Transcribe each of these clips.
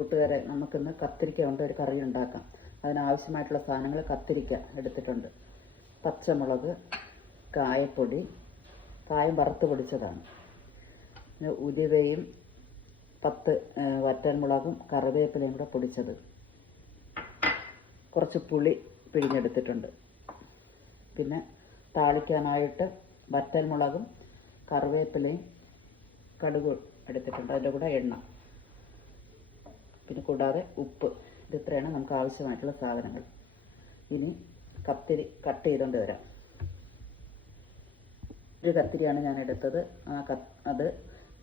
കൂട്ടുകാരെ, നമുക്കിന്ന് കത്തിരിക്ക കൊണ്ട് ഒരു കറി ഉണ്ടാക്കാം. അതിനാവശ്യമായിട്ടുള്ള സാധനങ്ങൾ: കത്തിരിക്ക എടുത്തിട്ടുണ്ട്, പച്ചമുളക്, കായപ്പൊടി, കായം വറുത്ത് പൊടിച്ചതാണ്, പിന്നെ ഉലുവയും 10 വറ്റൽമുളകും കറിവേപ്പിലയും കൂടെ പൊടിച്ചത്, കുറച്ച് പുളി പിഴിഞ്ഞെടുത്തിട്ടുണ്ട്, പിന്നെ താളിക്കാനായിട്ട് വറ്റൽമുളകും കറിവേപ്പിലയും കടുക് എടുത്തിട്ടുണ്ട്, അതിൻ്റെ കൂടെ എണ്ണ, പിന്നെ കൂടാതെ ഉപ്പ്. ഇത് ഇത്രയാണ് നമുക്ക് ആവശ്യമായിട്ടുള്ള സാധനങ്ങൾ. ഇനി കത്തിരി കട്ട് ചെയ്തുകൊണ്ട് വരാം. ഒരു കത്തിരിയാണ് ഞാൻ എടുത്തത്. അത്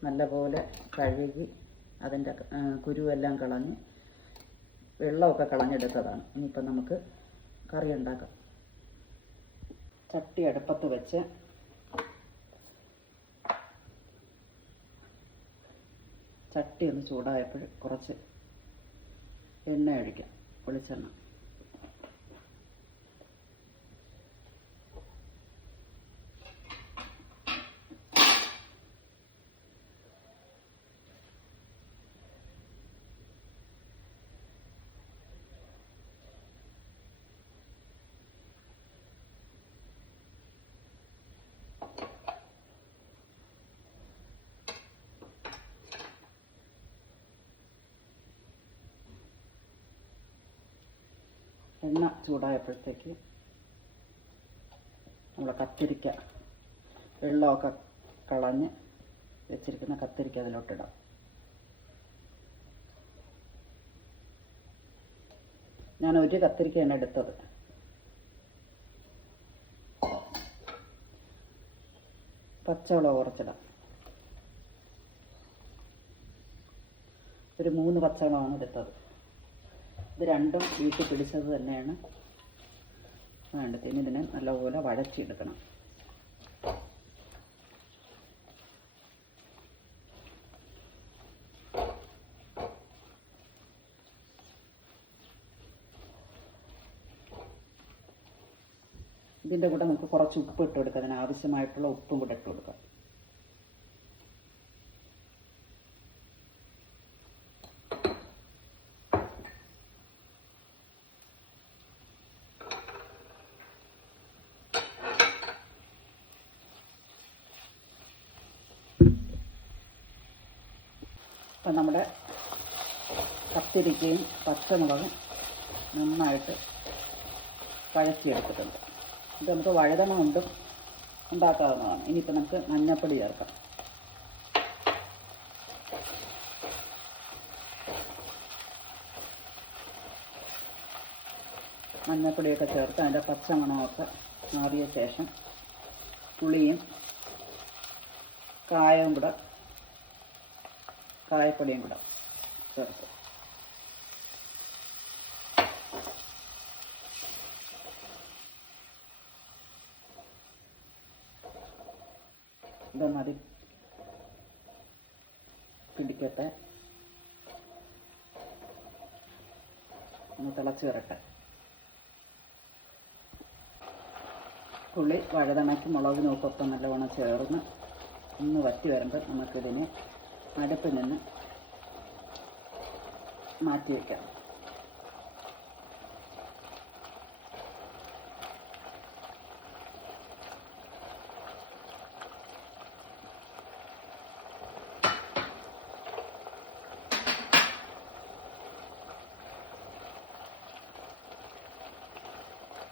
നല്ലപോലെ കഴുകി അതിൻ്റെ കുരുവെല്ലാം കളഞ്ഞ് വെള്ളമൊക്കെ കളഞ്ഞെടുത്തതാണ്. ഇനിയിപ്പം നമുക്ക് കറി ഉണ്ടാക്കാം. ചട്ടി അടുപ്പത്ത് വെച്ച് ചട്ടി ഒന്ന് ചൂടായപ്പോൾ കുറച്ച് എണ്ണ ഒഴിക്കാം, വെളിച്ചെണ്ണ. എണ്ണ ചൂടായപ്പോഴത്തേക്ക് നമ്മൾ കത്തിരിക്ക, വെള്ളമൊക്കെ കളഞ്ഞ് വെച്ചിരിക്കുന്ന കത്തിരിക്ക അതിലോട്ടിടാം. ഞാൻ ഒരു കത്തിരിക്കയാണ് എടുത്തത്. പച്ചമുളക് കുറച്ചിടാം. ഒരു 3 പച്ചമുളകാണ് എടുത്തത്. ഇത് രണ്ടും വീട്ടിൽ പിടിച്ചത് തന്നെയാണ് വേണ്ടത്. ഇനി ഇതിനെ നല്ലപോലെ വഴറ്റിയെടുക്കണം. ഇതിൻ്റെ കൂടെ നമുക്ക് കുറച്ച് ഉപ്പ് ഇട്ട് കൊടുക്കാം. അതിനാവശ്യമായിട്ടുള്ള ഉപ്പും കൂടെ ഇട്ട് കൊടുക്കാം. അപ്പം നമ്മുടെ കത്തിരിക്കയും പച്ചമുളകും നന്നായിട്ട് വഴറ്റിയെടുത്തിട്ടുണ്ട്. ഇത് നമുക്ക് വഴുതന കൊണ്ടും ഉണ്ടാക്കാവുന്നതാണ്. ഇനിയിപ്പോൾ നമുക്ക് മഞ്ഞൾപ്പൊടി ചേർക്കാം. മഞ്ഞൾപ്പൊടിയൊക്കെ ചേർത്ത് അതിൻ്റെ പച്ചമണമൊക്കെ മാറിയ ശേഷം പുളിയും കായപ്പൊടിയും കൂടെ ചേർത്ത് ഇതൊന്നതി പിടിക്കട്ടെ, ഒന്ന് തിളച്ച് വരട്ടെ. പുളി വഴുതണയ്ക്ക് മുളകിനും ഒക്കെ നല്ലവണ്ണം ചേർന്ന് ഒന്ന് വറ്റി വരുമ്പോൾ നമുക്കിതിനെ അടുപ്പിൽ നിന്ന് മാറ്റി വയ്ക്കാം.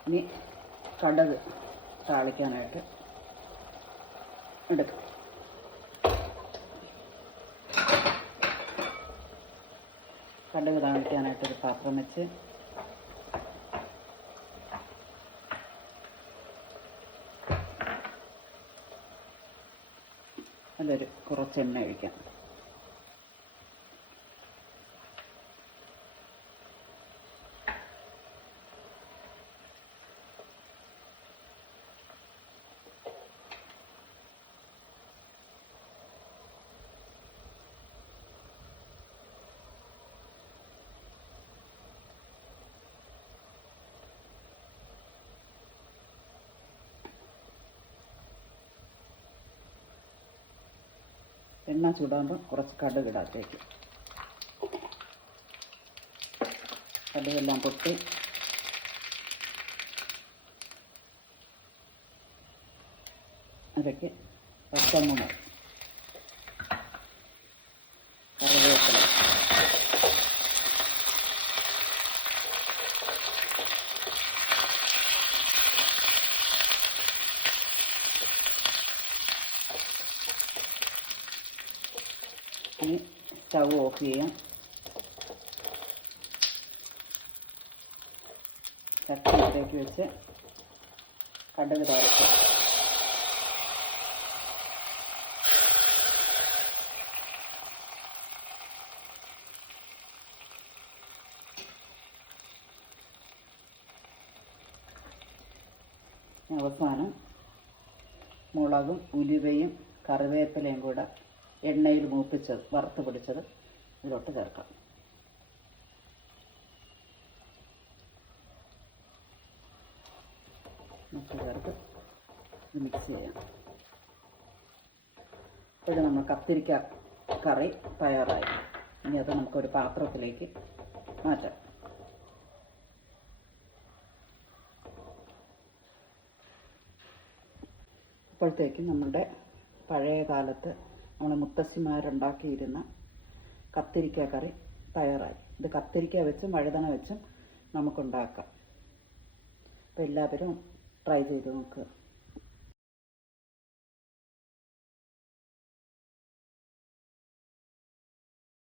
ഇനി കടുക് താളിക്കാനായിട്ട് എടുക്കാം. കടുക് താളിക്കാനായിട്ടൊരു പാത്രം വെച്ച് അതിലൊരു കുറച്ച് എണ്ണ ഒഴിക്കാം. എണ്ണ ചൂടാകുമ്പോൾ കുറച്ച് കടുക് ഇടാത്തേക്ക്. കടുകെല്ലാം പൊട്ടി അതിലേക്ക് പച്ചമുളക്, കറിവേപ്പില, ഇനി സ്റ്റൗ ഓഫ് ചെയ്യാം. ചട്ടിയിലേക്ക് വെച്ച് കടുക് താളിച്ച് അവസാനം മുളകും ഉലുവയും കറിവേപ്പിലയും കൂടെ എണ്ണയിൽ മൂപ്പിച്ചത് വറുത്ത് പിടിച്ചത് ഇതിലോട്ട് ചേർക്കാം. ചേർത്ത് മിക്സ് ചെയ്യാം. ഇത് നമ്മൾ കത്തിരിക്ക കറി തയ്യാറായി. ഇനി അത് നമുക്കൊരു പാത്രത്തിലേക്ക് മാറ്റാം. അപ്പോഴത്തേക്കും നമ്മുടെ പഴയ കാലത്ത് നമ്മുടെ മുത്തശ്ശിമാരുണ്ടാക്കിയിരുന്ന കത്തിരിക്ക കറി തയ്യാറായി. ഇത് കത്തിരിക്ക വെച്ചും വഴുതന വെച്ചും നമുക്കുണ്ടാക്കാം. അപ്പോൾ എല്ലാവരും ട്രൈ ചെയ്ത് നോക്കുക.